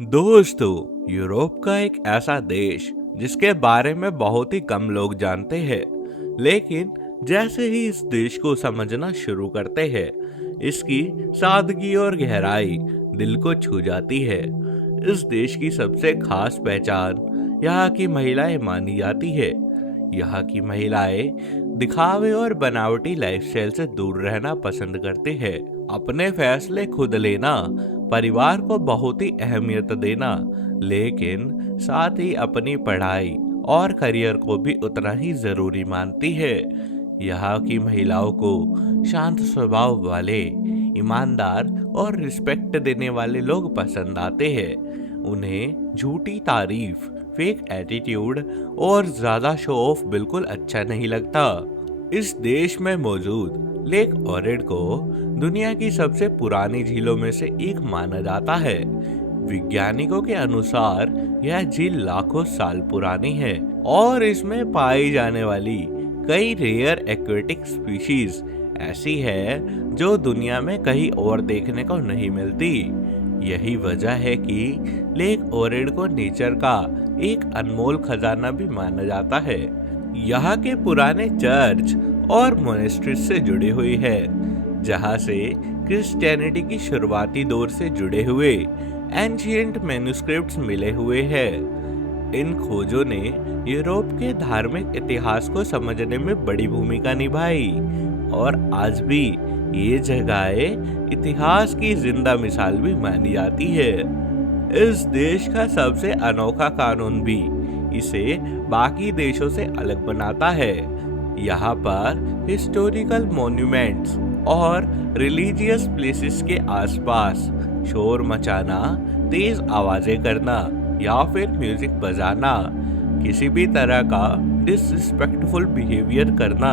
दोस्तों, यूरोप का एक ऐसा देश जिसके बारे में बहुत ही कम लोग जानते हैं, लेकिन जैसे ही इस देश को समझना शुरू करते हैं, इसकी सादगी और गहराई दिल को छू जाती है। इस देश की सबसे खास पहचान यहाँ की महिलाएं मानी जाती है। यहाँ की महिलाएं दिखावे और बनावटी लाइफस्टाइल से दूर रहना पसंद करते हैं। अपने फैसले खुद लेना, परिवार को बहुत ही अहमियत देना, लेकिन साथ ही अपनी पढ़ाई और करियर को भी उतना ही जरूरी मानती है। यहाँ की महिलाओं को शांत स्वभाव वाले, ईमानदार और रिस्पेक्ट देने वाले लोग पसंद आते हैं। उन्हें झूठी तारीफ, फेक एटीट्यूड और ज्यादा शो ऑफ बिल्कुल अच्छा नहीं लगता। इस देश में मौजूद लेक ओरेड को दुनिया की सबसे पुरानी झीलों में से एक माना जाता है। वैज्ञानिकों के अनुसार यह झील लाखों साल पुरानी है और इसमें पाई जाने वाली कई रेयर एक्वेटिक स्पीशीज ऐसी है जो दुनिया में कहीं और देखने को नहीं मिलती। यही वजह है कि लेक ओरेड को नेचर का एक अनमोल खजाना भी माना जाता है। यहाँ के पुराने चर्च और मोनेस्ट्रीज से जुड़ी हुई है, जहाँ से क्रिश्चियनिटी की शुरुआती दौर से जुड़े हुए एंशिएंट मैन्युस्क्रिप्ट्स मिले हुए हैं। इन खोजों ने यूरोप के धार्मिक इतिहास को समझने में बड़ी भूमिका निभाई और आज भी ये जगहें इतिहास की जिंदा मिसाल भी मानी जाती है। इस देश का सबसे अनोखा कानून भी इसे बाकी देशों से अलग बनाता है। यहाँ पर हिस्टोरिकल मॉन्यूमेंट्स और रिलीजियस प्लेसेस के आसपास शोर मचाना, तेज आवाजें करना या फिर म्यूजिक बजाना, किसी भी तरह का डिसरिस्पेक्टफुल बिहेवियर करना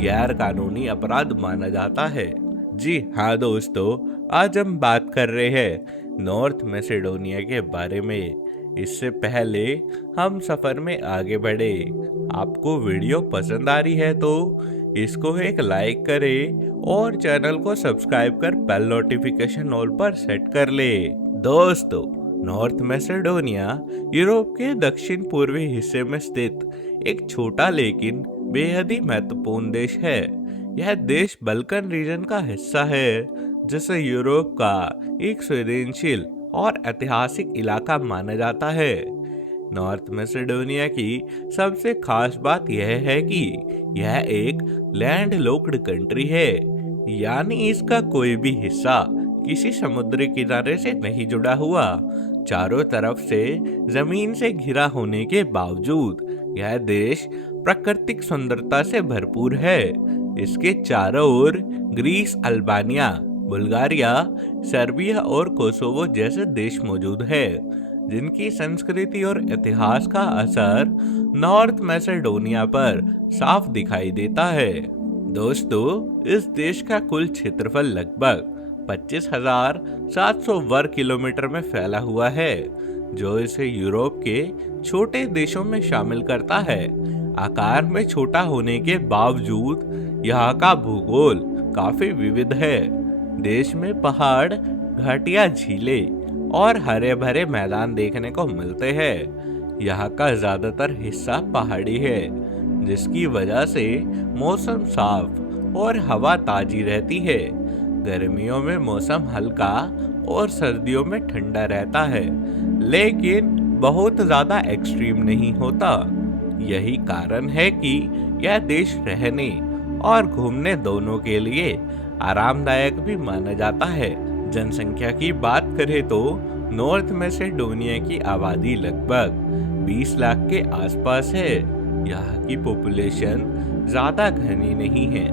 गैर कानूनी अपराध माना जाता है। जी हाँ दोस्तों, आज हम बात कर रहे हैं नॉर्थ मैसेडोनिया के बारे में। इससे पहले हम सफर में आगे बढ़े, आपको वीडियो पसंद आ रही है तो इसको एक लाइक करें और चैनल को सब्सक्राइब कर बेल नोटिफिकेशन ऑल पर सेट कर ले। दोस्तों, नॉर्थ मैसेडोनिया यूरोप के दक्षिण पूर्वी हिस्से में स्थित एक छोटा लेकिन बेहद ही महत्वपूर्ण देश है। यह देश बल्कन रीजन का हिस्सा है, जिसे यूरोप का एक संवेदनशील और ऐतिहासिक इलाका माना जाता है। नॉर्थ मैसेडोनिया की सबसे खास बात यह है कि यह एक लैंड लॉक्ड कंट्री है, यानी इसका कोई भी हिस्सा किसी समुद्री किनारे से नहीं जुड़ा हुआ। चारों तरफ से जमीन से घिरा होने के बावजूद यह देश प्राकृतिक सुंदरता से भरपूर है। इसके चारों ओर ग्रीस, अल्बानिया, बुल्गारिया, सर्बिया और कोसोवो जैसे देश मौजूद है, जिनकी संस्कृति और इतिहास का असर नॉर्थ मैसेडोनिया पर साफ दिखाई देता है। दोस्तों, इस देश का कुल क्षेत्रफल लगभग 25,700 वर्ग किलोमीटर में फैला हुआ है, जो इसे यूरोप के छोटे देशों में शामिल करता है। आकार में छोटा होने के बावजूद यहाँ का भूगोल काफी विविध है। देश में पहाड़, घाटियां, झीलें और हरे भरे मैदान देखने को मिलते हैं। यहाँ का ज्यादातर हिस्सा पहाड़ी है, जिसकी वजह से मौसम साफ और हवा ताजी रहती है। गर्मियों में मौसम हल्का और सर्दियों में ठंडा रहता है, लेकिन बहुत ज्यादा एक्सट्रीम नहीं होता। यही कारण है कि यह देश रहने और घूमने दोनों के लिए आरामदायक भी माना जाता है। जनसंख्या की बात करें तो नॉर्थ मैसेडोनिया की आबादी लगभग 20 लाख के आसपास है। यहाँ की पॉपुलेशन ज्यादा घनी नहीं है,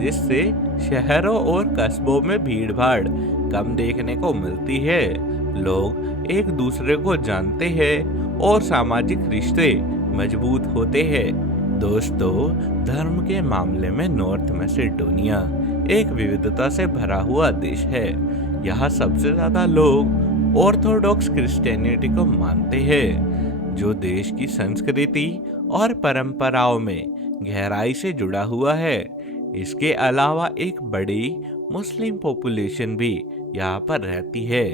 जिससे शहरों और कस्बों में भीड़ भाड़ कम देखने को मिलती है। लोग एक दूसरे को जानते हैं और सामाजिक रिश्ते मजबूत होते हैं। दोस्तों, धर्म के मामले में नॉर्थ मैसेडोनिया एक विविधता से भरा हुआ देश है। यहाँ सबसे ज्यादा लोग ऑर्थोडॉक्स क्रिश्चियनिटी को मानते हैं, जो देश की संस्कृति और परंपराओं में गहराई से जुड़ा हुआ है। इसके अलावा एक बड़ी मुस्लिम पॉपुलेशन भी यहाँ पर रहती है।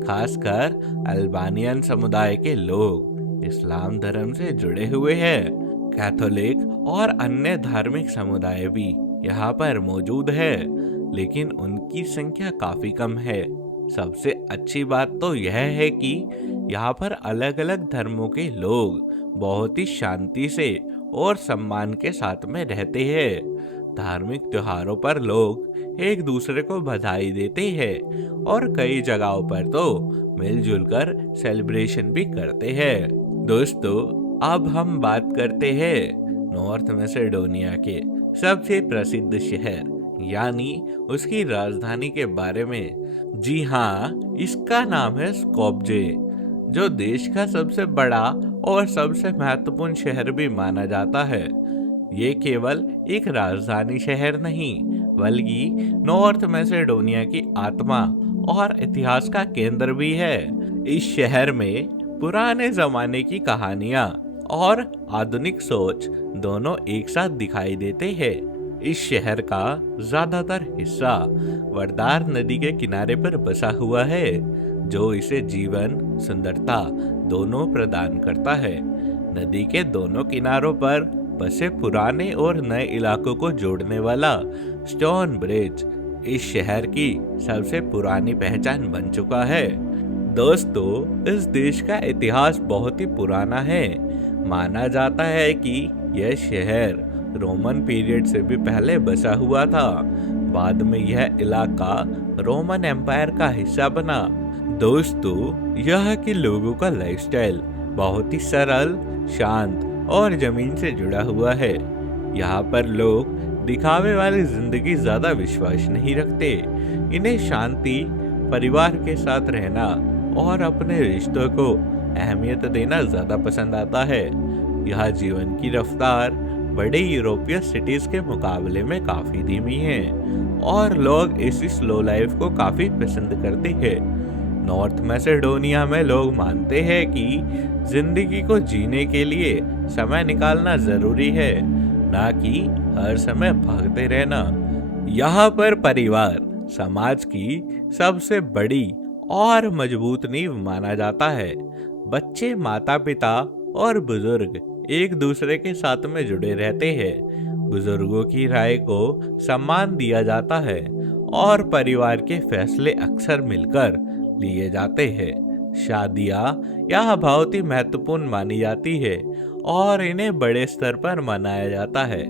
खासकर अल्बानियन समुदाय के लोग इस्लाम धर्म से जुड़े हुए हैं। कैथोलिक और अन्य धार्मिक समुदाय भी यहाँ पर मौजूद है, लेकिन उनकी संख्या काफी कम है। सबसे अच्छी बात तो यह है कि यहाँ पर अलग अलग धर्मों के लोग बहुत ही शांति से और सम्मान के साथ में रहते हैं। धार्मिक त्योहारों पर लोग एक दूसरे को बधाई देते हैं और कई जगहों पर तो मिलजुल कर सेलिब्रेशन भी करते हैं। दोस्तों, अब हम बात करते हैं नॉर्थ मैसेडोनिया के सबसे प्रसिद्ध शहर यानी उसकी राजधानी के बारे में। जी हाँ, इसका नाम है स्कोप्जे, जो देश का सबसे बड़ा और सबसे महत्वपूर्ण शहर भी माना जाता है। ये केवल एक राजधानी शहर नहीं, बल्कि नॉर्थ मैसेडोनिया की आत्मा और इतिहास का केंद्र भी है। इस शहर में पुराने जमाने की कहानियां और आधुनिक सोच दोनों एक साथ दिखाई देते हैं। इस शहर का ज्यादातर हिस्सा वर्दार नदी के किनारे पर बसा हुआ है, जो इसे जीवन, सुंदरता दोनों प्रदान करता है। नदी के दोनों किनारों पर बसे पुराने और नए इलाकों को जोड़ने वाला स्टोन ब्रिज इस शहर की सबसे पुरानी पहचान बन चुका है। दोस्तों, इस देश का इतिहास बहुत ही पुराना है। माना जाता है कि यह शहर रोमन पीरियड से भी पहले बसा हुआ था। बाद में यह इलाका रोमन एम्पायर का हिस्सा बना। दोस्तों, यहाँ के लोगों का लाइफस्टाइल बहुत ही सरल, शांत और जमीन से जुड़ा हुआ है। यहाँ पर लोग दिखावे वाली जिंदगी ज्यादा विश्वास नहीं रखते। इन्हें शांति, परिवार के साथ रहना और अपने रिश्तों को अहमियत देना ज्यादा पसंद आता है। यह जीवन की रफ्तार बड़े यूरोपीय सिटीज के मुकाबले में काफी धीमी है और लोग इसी स्लो लाइफ को काफी पसंद करते हैं। नॉर्थ मैसेडोनिया में लोग मानते हैं कि जिंदगी को जीने के लिए समय निकालना जरूरी है, ना कि हर समय भागते रहना। यहाँ पर परिवार समाज की सबसे बड़ी और मजबूत नींव माना जाता है। बच्चे, माता पिता और बुजुर्ग एक दूसरे के साथ में जुड़े रहते हैं। बुजुर्गों की राय को सम्मान दिया जाता है और परिवार के फैसले अक्सर मिलकर लिए जाते हैं। शादियां यहाँ बहुत ही महत्वपूर्ण मानी जाती है और इन्हें बड़े स्तर पर मनाया जाता है।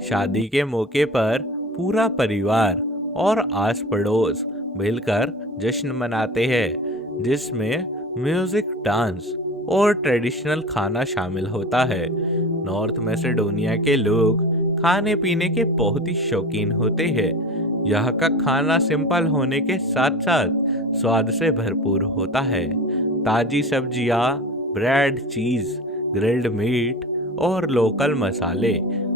शादी के मौके पर पूरा परिवार और आस पड़ोस मिलकर जश्न मनाते हैं, जिसमें म्यूजिक, डांस और ट्रेडिशनल खाना शामिल होता है। नॉर्थ मैसेडोनिया के लोग खाने पीने के बहुत ही शौकीन होते हैं। यहाँ का खाना सिंपल होने के साथ साथ स्वाद से भरपूर होता है। ताजी सब्जियाँ, ब्रेड, चीज, ग्रिल्ड मीट और लोकल मसाले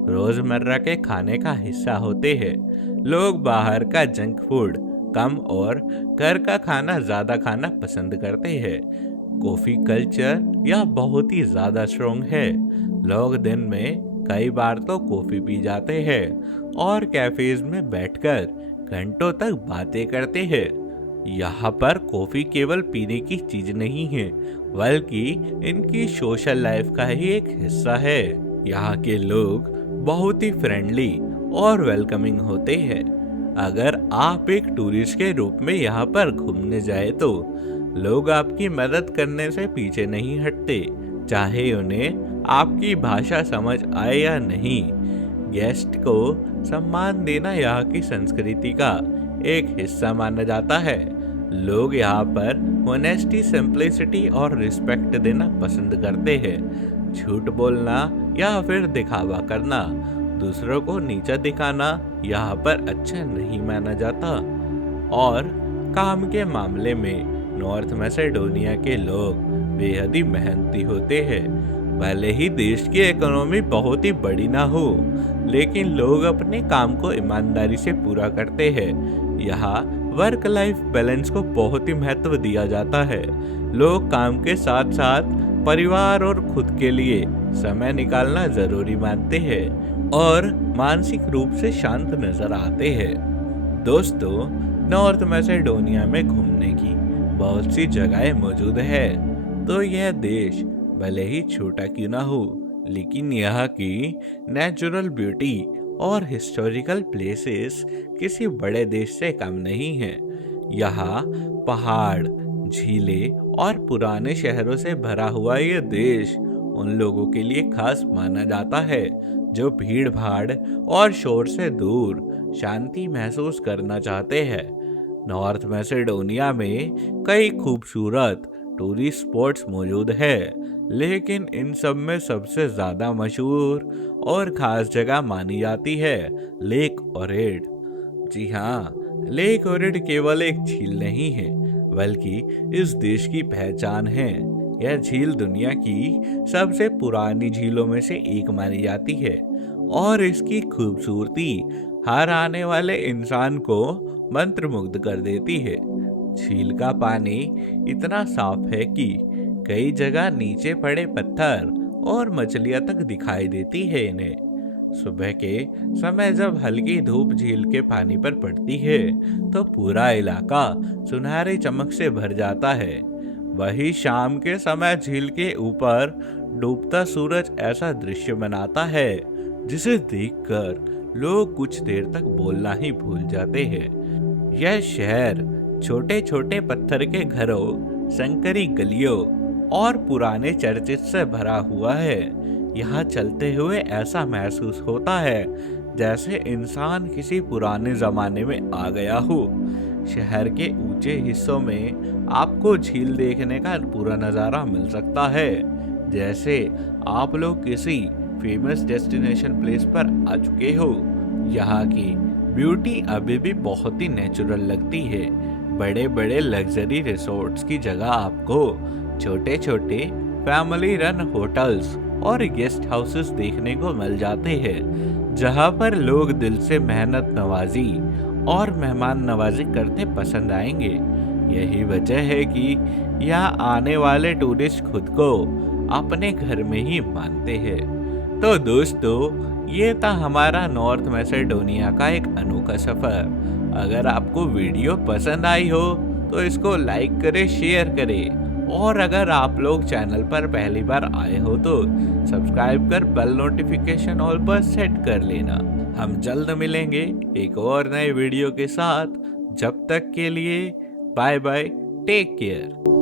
रोजमर्रा के खाने का हिस्सा होते हैं। लोग बाहर का जंक फूड कम और घर का खाना ज्यादा खाना पसंद करते हैं। कॉफी कल्चर यह बहुत ही ज्यादा स्ट्रॉन्ग है। लोग दिन में कई बार तो कॉफी पी जाते हैं और कैफेज में बैठकर घंटों तक बातें करते हैं। यहाँ पर कॉफी केवल पीने की चीज नहीं है, बल्कि इनकी सोशल लाइफ का ही एक हिस्सा है। यहाँ के लोग बहुत ही फ्रेंडली और वेलकमिंग होते हैं। अगर आप एक टूरिस्ट के रूप में यहाँ पर घूमने जाए तो लोग आपकी मदद करने से पीछे नहीं हटते, चाहे उन्हें आपकी भाषा समझ आए या नहीं। गेस्ट को सम्मान देना यहाँ की संस्कृति का एक हिस्सा माना जाता है। लोग यहाँ पर ऑनेस्टी, सिंप्लिसिटी और रिस्पेक्ट देना पसंद करते हैं। झूठ बोलना या फिर दिखावा करना, दूसरों को नीचा दिखाना यहाँ पर अच्छा नहीं माना जाता। और काम के मामले में नॉर्थ मैसेडोनिया के लोग बेहद ही मेहनती होते हैं। भले ही देश की इकोनॉमी बहुत ही बड़ी ना हो, लेकिन लोग अपने काम को ईमानदारी से पूरा करते हैं। यहाँ वर्क लाइफ बैलेंस को बहुत ही महत्व दिया जाता है। लोग काम के साथ साथ परिवार और खुद के लिए समय निकालना जरूरी मानते हैं और मानसिक रूप से शांत नजर आते हैं। दोस्तों, नॉर्थ मैसेडोनिया में घूमने की बहुत सी जगहें मौजूद है। तो यह देश भले ही छोटा क्यों ना हो, लेकिन यहाँ की नेचुरल ब्यूटी और हिस्टोरिकल प्लेसेस किसी बड़े देश से कम नहीं है। यहाँ पहाड़, झीलें और पुराने शहरों से भरा हुआ ये देश उन लोगों के लिए खास माना जाता है जो भीड़ भाड़ और शोर से दूर शांति महसूस करना चाहते हैं। नॉर्थ मैसेडोनिया में कई खूबसूरत टूरिस्ट स्पॉट्स मौजूद है, लेकिन इन सब में सबसे ज्यादा मशहूर और खास जगह मानी जाती है लेक ओरेड। जी हाँ, लेक ओरेड केवल एक झील नहीं है, बल्कि इस देश की पहचान है। यह झील दुनिया की सबसे पुरानी झीलों में से एक मानी जाती है और इसकी खूबसूरती हर आने वाले इंसान को मंत्रमुग्ध कर देती है। झील का पानी इतना साफ है कि कई जगह नीचे पड़े पत्थर और मछलियां तक दिखाई देती है इन्हें। सुबह के समय जब हल्की धूप झील के पानी पर पड़ती है तो पूरा इलाका सुनहरी चमक से भर जाता है। वही शाम के समय झील के ऊपर डूबता सूरज ऐसा दृश्य बनाता है जिसे देखकर लोग कुछ देर तक बोलना ही भूल जाते हैं। यह शहर छोटे छोटे पत्थर के घरों, संकरी गलियों और पुराने चर्चित से भरा हुआ है। यहाँ चलते हुए ऐसा महसूस होता है जैसे इंसान किसी पुराने जमाने में आ गया हो। शहर के ऊंचे हिस्सों में आपको झील देखने का पूरा नज़ारा मिल सकता है, जैसे आप लोग किसी फेमस डेस्टिनेशन प्लेस पर आ चुके हो। यहाँ की ब्यूटी अभी भी बहुत ही नेचुरल लगती है। बड़े बड़े लग्जरी रिसोर्ट्स की जगह आपको छोटे छोटे फैमिली रन होटल्स और गेस्ट हाउसेस देखने को मिल जाते हैं, जहां पर लोग दिल से मेहनत नवाजी और मेहमान नवाजी करते पसंद आएंगे। यही वजह है कि यहाँ आने वाले टूरिस्ट खुद को अपने घर में ही मानते हैं। तो दोस्तों, ये था हमारा नॉर्थ मैसेडोनिया का एक अनोखा सफर। अगर आपको वीडियो पसंद आई हो तो इसको लाइक करें, शेयर करें, और अगर आप लोग चैनल पर पहली बार आए हो तो सब्सक्राइब कर बेल नोटिफिकेशन ऑल पर सेट कर लेना। हम जल्द मिलेंगे एक और नए वीडियो के साथ। जब तक के लिए बाय बाय, टेक केयर।